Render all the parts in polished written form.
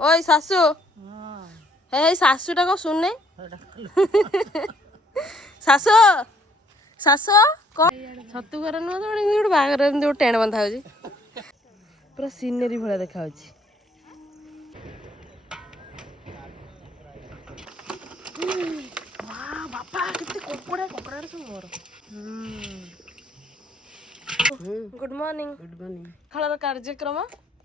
ओए सासू हे सासूटा को सुनने सासू सासू कौन छतु घर नुह तो गोटे बागर गोटे टेण बंधा हो पूरा सीनेरी भाया देखा बापा केते कपड़ा कपड़ा सब मोर गुड मॉर्निंग खाला कार्यक्रम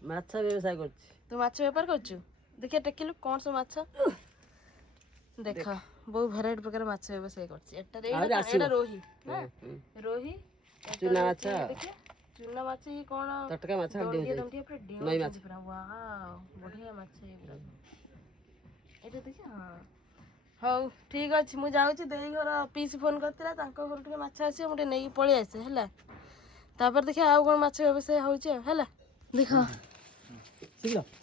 माछ व्यवसाय कर तू माछ बेपार करछु देखिए टेकिलु कौन सब माछ देख बहुत भेराइटी प्रकार माछ व्यवसाय करछि एटा रोही ना रोही चुना माछ चुना माछ ही कोन तटका माछ हड्डी नई माछ वाओ बढ़िया माछ एटा देखि हां हौ ठीक अछि मु जाउछि देई घर पीस फोन करतिला तांको घर के माछ आसी मुटे नेई पळी आसे हला तापर देखिए आउ कोन माछ व्यवसाय होउछि हला देखो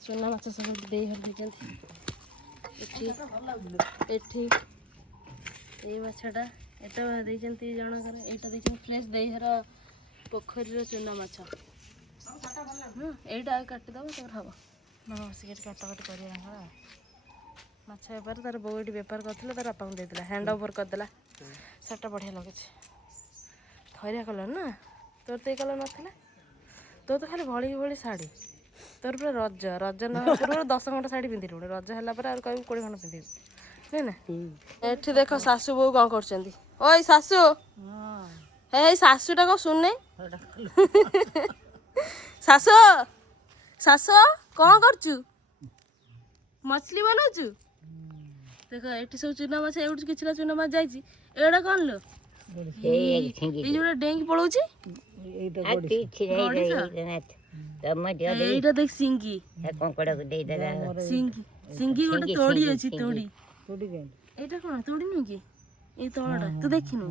चुना माछ सब देई घर भेजंती एठी ए माछटा एटा देइचंती जनकर एटा देइचंती फ्रेश देई घर पोखरी रो चुना माछ एटा काटि दबो तोर हबो ना सिकेट काटा काट करिया हा माछ बेपार तार बोडी बेपार करथिला तार आपा को देतिला हैंड ओवर कर देला सेटा बढ़िया लागे छे खरिया कलर ना तोर ते कलर नथिला तो खाली भଳି भଳି साड़ी तोर पूरा रज रज न पूरा 10 घंटा साड़ी पिंधि रे रज हला पर और कहीं 20 घंटा पिंधि नै ना एठी देखो सासू बो कोन करचंदी ओए सासू हे सासूटा को सुनने सासू सासू कोन करचु मछली बनाउचु देखो एठी सब चुना माछ एउठ किछला चुना माछ जाईची एडा कोन लो ए जोडा डेंगी पळौची एटा देख सिंगी कंकड़ा को दे देला सिंगी सिंगी गोटे तोड़ी अछि तोड़ी एटा कोन तोड़ी नु की ए तोड़ा तू देखिनु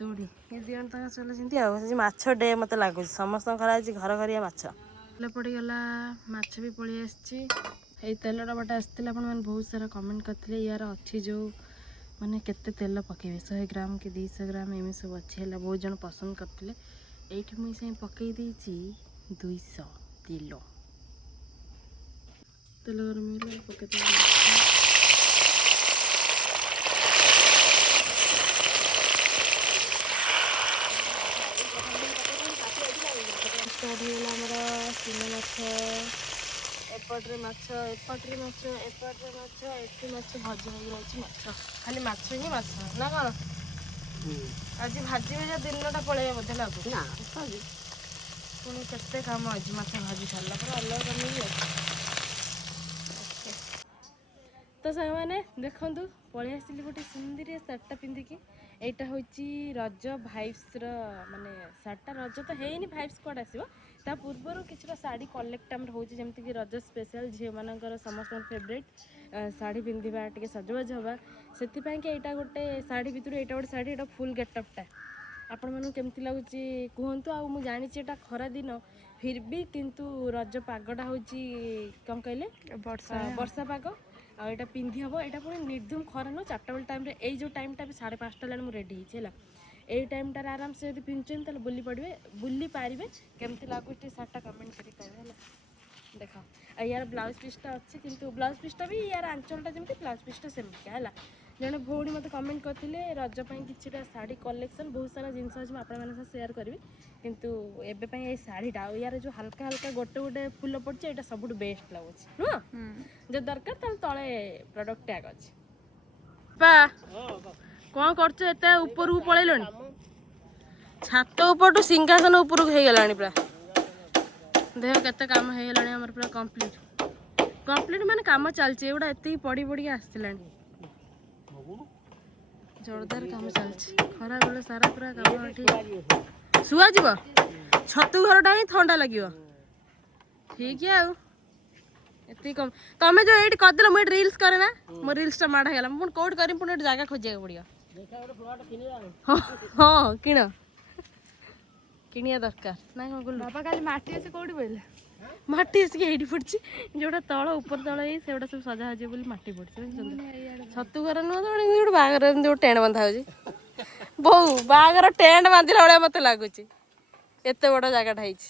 तोड़ी ए दियन तका चले जिंती आ माछ डे मते लागु समस्त खरा अछि घर घरिया माछ ले पड़ी गला माछ भी पळी आछि ए तेलडा बटा आस्तिला अपन मन बहुत सारा कमेंट करथिले यार अछि जो माने केते तेल पकेबे 100 ग्राम के 200 ग्राम एमे सब अछि हला बहुत जन पसंद करथिले एठी मुई से पकई देछि 200 किलो तेल गरम होला पके दे स्टार्ट होला हमरा सिने माछ एपट्रे माछ एपट्रे माछ एपट्रे माछ एठी माछ भाजी होई रहछि माछ खाली माछ ही माछ ना कोन आज भाजी भजा दिनटा पळे बदे लागु ना पुणी केते काम आज माछ भाजी छाड़ला पर अलग करनी तो संग माने देखंतु पळे आसिली गोटे सुंदर शर्टटा पिंधिकी एटा होची रज भाइब्स रो माने शर्टटा रज तो हेइनी भाइब्स कोड आसीबो ता पूर्वरो किछरा साड़ी कलेक्ट हमर होची जेमति कि रज स्पेशल झियो मानकर समस्त फेवरेट साड़ी पिंधिबा टिके सजबाज हवा सेति पय कि एटा गोटे साड़ी भितरु एटा गोटे साड़ी एटा फुल गेटअपटा आपण मानु केमति लागुची कहंतु आ मु जानि छी एटा खरा दिन फिर भी किंतु रज पागडा होची कोन कहले वर्षा पाग आ एटा पिंधि हबो एटा पुरा निर्धुम खरा न 4टा बेल टाइम रे ए जो टाइम टा 5:30 लान मु रेडी हिचेला ए टाइम टा आराम से यदि पिंचन तले बुल्ली पारिबे केमति लागुची साटा कमेंट करि कहबे हला देखो आ यार ब्लाउज पीसटा अछि किंतु ब्लाउज पीसटा भी यार आंचलटा जेमति ब्लाउज पीसटा सेमति हला जने भौणी मते कमेंट करथिले रज पय किछटा साड़ी कलेक्शन बहुत सारा जिंस अछि म आपन माने शेयर करबी किंतु एबे पय ए साड़ीटा यार जो हल्का हल्का गोटे गोटे फुल पड़छ एटा सबुट बेस्ट लागुछ नो जे दरकार तल तळे प्रोडक्ट टैग अछि बा कोन करछ एते ऊपर उ पळेलोनी छात ऊपर टू सिंहासन ऊपर हे गेलानी पूरा देह केते काम हे गेलानी हमर पूरा कंप्लीट माने काम चलछ एडा एते पड़ी पड़ी आस्तिलानी जोरदार काम चलछ खरा बेले सारा पूरा काम ठीक सुआ जीव छतु घरटा ही ठंडा लागियो ठीक है आउ एती कम तमे जो एट कर देला म रील्स करे ना मो रील्स टा माडा गेला म कोड करी पुने जगह खोजे पड़ियो देखा एक प्लॉट किने हां किण किनिया दरकार ना गुल बाबा खाली माटी से कोडी बोले माटी से एडी पड़ची जोटा तळ ऊपर तळ ए सेडा सब सजा हजे बोली माटी पड़ची छतु घर न तो गोटे बागर जो टेंट बंधा होजी बहु बागर टेंट बांधिला बळे मते लागुची एते बड़ जगह ठाइची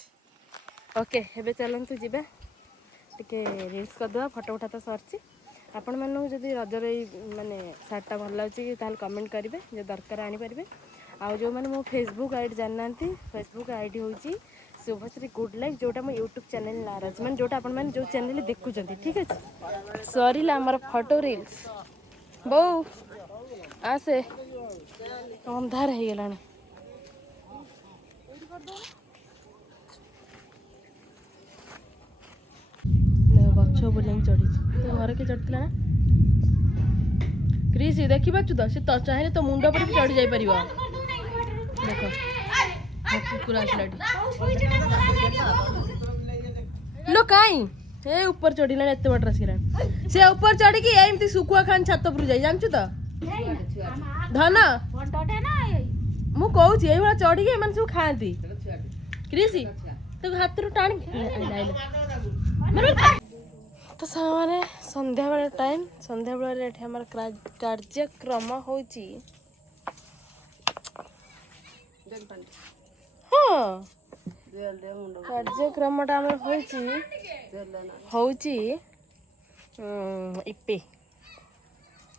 ओके हेबे चलंतु जिबे टिके रील्स करदेवा फोटो उठा तो सरची आपण मानू जदि रजर माने सार्टा भल लगे ताल कमेंट करेंगे जो दरकार आनीपारे आउ जो मैंने मो फेसबुक आईडी जानना फेसबुक आईडी हूँ शुभश्री गुड लाइफ जोटा मो यूट्यूब चैनल ना रही मैंने जोटा आपण मैंने जो चैनल देखुं ठीक अच्छे सरीला आमर फोटो रील्स बो आसे अंधार हो गला गछ उपर जाई चढ़ी तो घर के चढ़ला ना क्रिस देखी पाचु तो से तो चाहे तो मुंड पर भी चढ़ी जाई परिबा देख कुकुर आसलाटी लो काई ए ऊपर चढ़िला एते बटर आसिला से ऊपर चढ़ी की एमती सुकुआ खान छात पर जाई जानछु तो धन मु कहू छी एई वाला चढ़ी के मन सब खांती क्रिस तो हाथ रो टाण तो सामने संध्या बेला टाइम संध्या बेला एठी हमर कार्यक्रम होची हाँ कार्यक्रमटा हमर होची इपे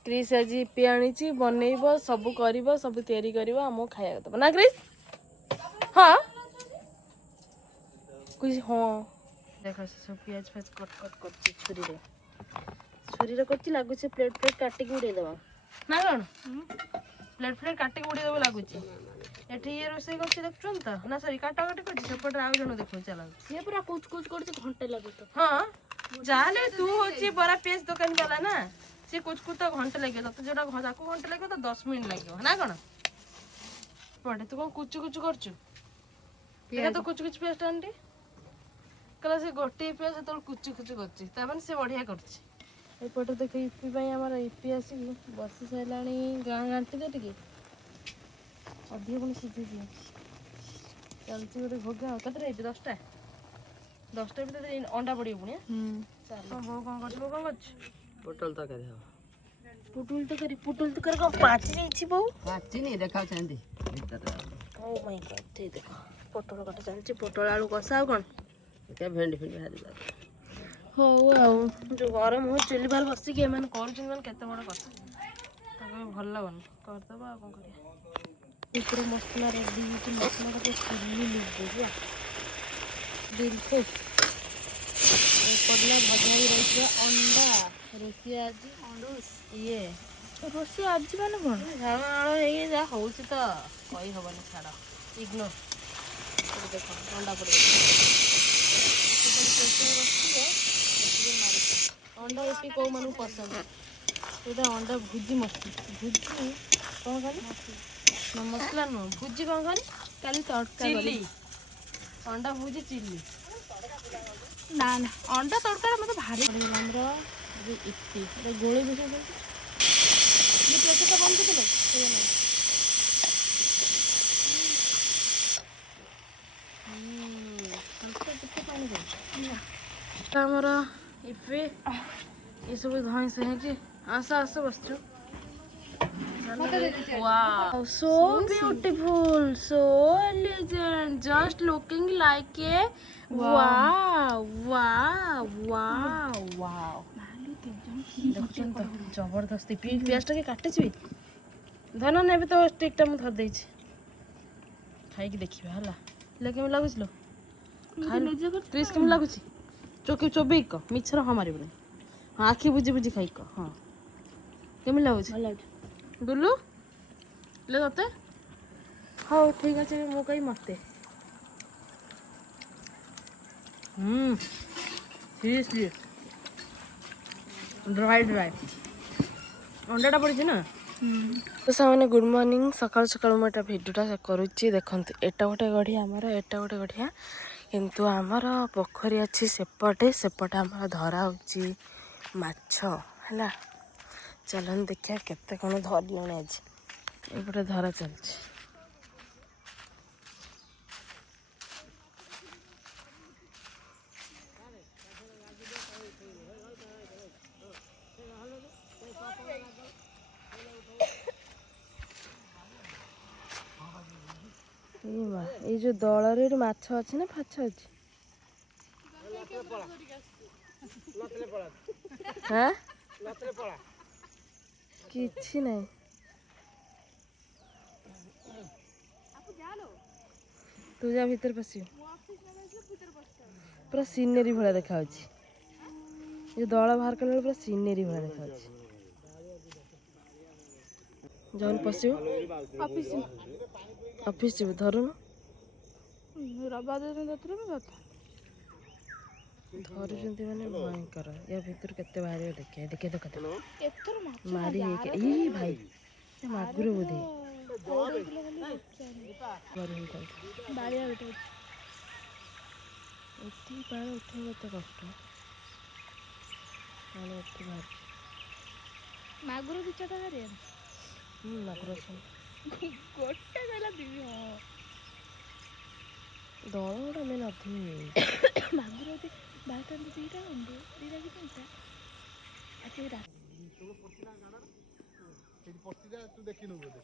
क्रिस आज इपे आनी बनइब सब कर सब तैयारी कर आम खाया दब ना क्रिस हाँ कुछ हाँ देख सब पियाज फाज कट कट कर छुरी कर लगुच प्लेट प्लेट काटिक उड़े दबा ना कौन प्लेट प्लेट काटिक उड़े दब लगुच एठी ये रोसे कर देखुन तो ना सॉरी काटा काटी कर सेपटे आउ जण देखो चला ये पूरा कुछ कुछ कर घंटे लागो तो हां जाले तू होची बड़ा पेज दुकान वाला ना से कुछ कुछ तो घंटे लगे तो जोटा जाको घंटे लगे तो 10 मिनिट लगे ना कौन पड़े तू कौन कुछ कुछ करछु ये तो कुछ कुछ पेस्ट आंटी कला से गोटे इपी आसे तो कुची कुची करछि ता माने से बढ़िया करछि एपटे देख इपी पई हमर इपी आसी बसी सैलाणी गां गांटी दे टिके अधिक पुणी सीझी चलती गोटे भोगा कतरे 10टा 10टा भीतर अंडा पड़े पुणी चल बो कौन कर पोटल तकारी पुटुल तकारी कौन पाची जाइछि बो पाची नहीं देखा चांदी ओ माय गॉड दे देखो पोटल कटा चलछि पोटल आलू कसा कौन क्या भेंडी भेंडी भारी बात हो आउ जो गरम हो चुली बाल बसी के मन कर मन केते बड़ कथा तबे भल लगन कर दबा कौन करिया ऊपर मसला रेडी होती मसला का चुली लिख दिया बिल्कुल पड़ला भजा ही रही अंडा रोसी आज अंडूस ये रोसी आज माने कौन झाड़ है जा होउछि तो कहि हबनी छाड़ इग्नोर देखो अंडा पड़े अंडा इपी कौ मन पसंद ये अंडा भुजी मस्ती भुजी कौन खाली मसला नुह भुजी कौन खाली काली तड़का चिल्ली अंडा भुजी चिल्ली ना ना अंडा तड़का मत भारी हमरा इपी गोली भी ये प्लेट तो बंद कर हमरा इपे ये सब धई से है आस आस बस wow so beautiful so elegant just looking like a wow wow wow wow देखुन तो जबरदस्ती प्याज के काटे छी धन नेबे तो स्टिक टा मु धर देई छी खाई के देखिबा हला लेके में लागुछ लो खाई क्रिस के में लागुछ चोके चोबे को मिछर ह मारिबे हां आखी बुझी बुझी खाई को हां केमे लागुछ डुलू ले तते हाँ ठीक अच्छे मो कही मते सीरियसली ड्राई ड्राई अंडाटा पड़ी ना तो सामने गुड मॉर्निंग सकाल सकाल मुझे भिडियोटा करुच्ची देखते एटा गोटे गढ़िया आमर एटा गोटे गढ़िया किंतु आमर पोखरी अच्छी सेपटे सेपटे आम धरा होची माछ है चलन देखिया केते कौन धरल आज एपटे धरा चलती ये जो दल माछ अच्छी ना फाछ अच्छी হ্যাঁ କିଛି ନାହିଁ ତୁ ଯା ଭିତରେ ପଶିବୁ ପୁରା ସିନେରୀ ଭଳିଆ ଦେଖାଯାଉଛି ଏ ଦଳ ବାହାର କଲା ବେଳେ ପୁରା ସିନେରୀ ଭଳିଆ ଦେଖାଯାଉଛି ଯାଉନି ପଶିବୁ ଅଫିସ ଯିବୁ ଧରୁନୁ ଧରୁଛନ୍ତି ମାନେ ଭୟଙ୍କର ୟା ଭିତରୁ କେତେ ବାହାରିବ ଦେଖେ ଦେଖେ ଦେଖେ ମାରି ହେଇକି ଏଇ ଭାଇ ମାଗୁର ବୋଧେ ଏଠି ପାଣି ଉଠିବା କେତେ କଷ୍ଟ ପାଣି ଏଠି ବାହାରୁଛି ମାଗୁର ଦି ଚାରିଟା ବାହାରିବ ମାଗୁର ଅଛନ୍ତି ଗୋଟେ ଦେଲା ଦିବି ହଁ ଦଳ ଗୁଡ଼ା ମେନ୍ ଅଧିକ ମାଗୁର ଯଦି ବାହାରିଥାନ୍ତି ଦିଟା ଖଣ୍ଡେ ଦିଟା କି ତିନିଟା ଆଜି ତୁ ଦେଖିନୁ ବୋଧେ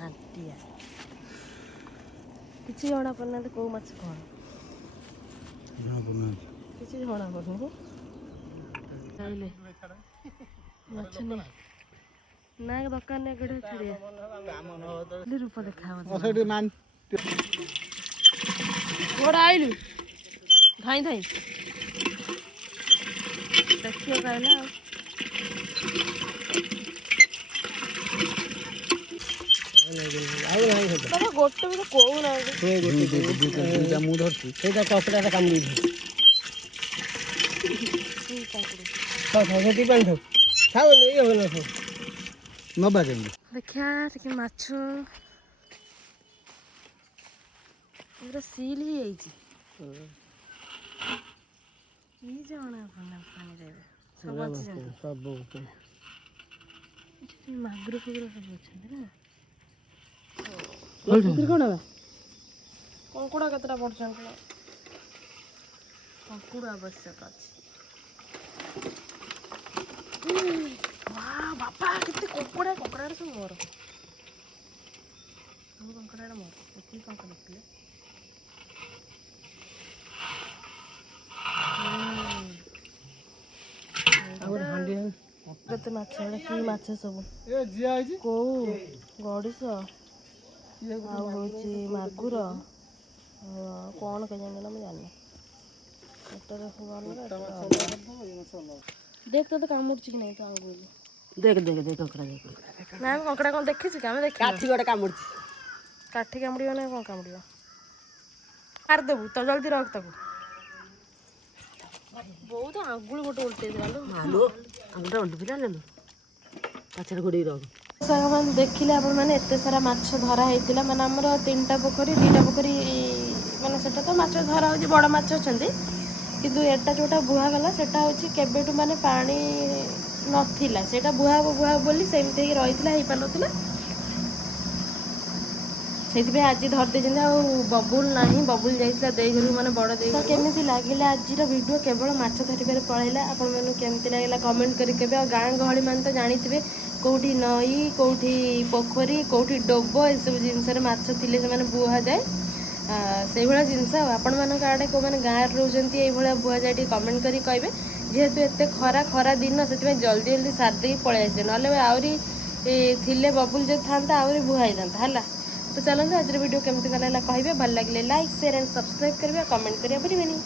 ଘାଣ୍ଟିଆ କିଛି ଜଣା ପଡୁନାହାନ୍ତି କୋଉ ମାଛ କଣ କିଛି ଜଣା ପଡୁନି ଖାଇଲେ ମାଛ ନେଇ ନା ଦୋକାନରେ ଏଗଡ଼େ ଛାଡ଼ିବା ରୂପ ଦେଖା କୁଆଡ଼େ ଆଇଲୁ ଧାଇଁ ଧାଇଁ ଦେଖିବାକୁ ଆଇଲା ଆଉ ବାବା ଗୋଟେ ବି ତ କହୁନାହାନ୍ତି ମୁଁ ଧରୁଛି ସେଇଟା କପଡ଼ାଟା କାମୁଡ଼ି ସେଠି ପାଣି ଥାଉ ଖାଉନି ଇଏ ହଉନ ନବା କେମିତି ଦେଖିଆ ଟିକେ ମାଛ ପୁରା ସିଲ୍ ହେଇଯାଇଛି କି ଜଣା ପଡୁନି ପାଣିରେ ସବୁ ଅଛନ୍ତି ସବୁ ମାଗୁର ଫାଗୁର ସବୁ ଅଛନ୍ତି ନା କଣ କଙ୍କଡ଼ା କେତେଟା ପଡୁଛନ୍ତି କଙ୍କଡ଼ା ଆବଶ୍ୟକ ଅଛି ବାପା କେତେ କଙ୍କଡ଼ା କଙ୍କଡ଼ାଟା ସବୁ ମୋର ସବୁ କଙ୍କଡ଼ାଟା ମୋର ଏତିକି କଙ୍କଡ଼ା ଥିଲେ କେତେ ମାଛ କି ମାଛ ସବୁ କୋଉ ଗଡ଼ିଶ ଆଉ ହେଉଛି ମାଗୁର କ'ଣ କେଜାଣି ମୁଁ ଜାଣିନି ଏଟାରେ ଦେଖ ତୋତେ କାମୁଡୁଛି କି ନାହିଁ ତ ଆଙ୍ଗୁଳି ଦେଖ ଦେଖ ଦେଖ କଙ୍କଡ଼ା ଦେଖ ନା ଆମେ କଙ୍କଡ଼ା କ'ଣ ଦେଖିଛୁ କି ଆମେ ଦେଖିଛୁ କାଠି ଗୋଟେ କାମୁଡ଼ିଛି କାଠି କାମୁଡ଼ିବ ନା କ'ଣ କାମୁଡ଼ିବ ମାରିଦେବୁ ତ ଜଲ୍ଦି ରଖ ତାକୁ ବହୁତ ଆଙ୍ଗୁଳି ଗୋଟେ ଉଲ୍ଟେଇଥିଲା ଆଙ୍ଗୁଳିଟା ଉଲ୍ଟିଥିଲା ନା ପଛରେ ଗୋଡ଼େଇ ରଖ ସାଙ୍ଗମାନେ ଦେଖିଲେ ଆପଣମାନେ ଏତେ ସାରା ମାଛ ଧରା ହେଇଥିଲା ମାନେ ଆମର 3ଟା ପୋଖରୀ 2ଟା ପୋଖରୀ ମାନେ ସେଟା ତ ମାଛ ଧରା ହେଉଛି ବଡ଼ ମାଛ ଅଛନ୍ତି କିନ୍ତୁ ଏଟା ଯେଉଁଟା ବୁହାଗଲା ସେଟା ହେଉଛି କେବେଠୁ ମାନେ ପାଣି ନଥିଲା ସେଇଟା ବୁହା ହବ ବୋଲି ସେମିତି ହେଇକି ରହିଥିଲା ହେଇପାରୁନଥିଲା ସେଇଥିପାଇଁ ଆଜି ଧରିଦେଇଛନ୍ତି ଆଉ ବବୁଲ ନାହିଁ ବବୁଲ ଯାଇଥିଲା ଦେଇ ଘରକୁ ମାନେ ବଡ଼ ଦେଇ ତ କେମିତି ଲାଗିଲା ଆଜିର ଭିଡ଼ିଓ କେବଳ ମାଛ ଧରିବାରେ ପଳେଇଲା ଆପଣମାନଙ୍କୁ କେମିତି ଲାଗିଲା କମେଣ୍ଟ କରି କେବେ ଆଉ ଗାଁ ଗହଳି ମାନେ ତ ଜାଣିଥିବେ କେଉଁଠି ନଈ କେଉଁଠି ପୋଖରୀ କେଉଁଠି ଡୋବ ଏସବୁ ଜିନିଷରେ ମାଛ ଥିଲେ ସେମାନେ ବୁହାଯାଏ ସେଇଭଳିଆ ଜିନିଷ ଆଉ ଆପଣମାନଙ୍କ ଆଡ଼େ କେଉଁମାନେ ଗାଁରେ ରହୁଛନ୍ତି ଏଇଭଳିଆ ବୁହାଯାଏ ଟିକେ କମେଣ୍ଟ କରି କହିବେ ଯେହେତୁ ଏତେ ଖରା ଦିନ ସେଥିପାଇଁ ଜଲ୍ଦି ଜଲ୍ଦି ସାରି ଦେଇକି ପଳେଇ ଆସିଲେ ନହେଲେ ଆହୁରି ଥିଲେ ବବୁଲ ଯଦି ଥାନ୍ତା ଆହୁରି ବୁହା ହେଇଥାନ୍ତା ହେଲା ତ ଚାଲନ୍ତୁ ଆଜିର ଭିଡ଼ିଓ କେମିତି କଲା କହିବେ ଭଲ ଲାଗିଲେ ଲାଇକ୍ ସେୟାର ଆଣ୍ଡ ସବସ୍କ୍ରାଇବ୍ କରିବେ କମେଣ୍ଟ କରିବା ଭୁଲିବେନି।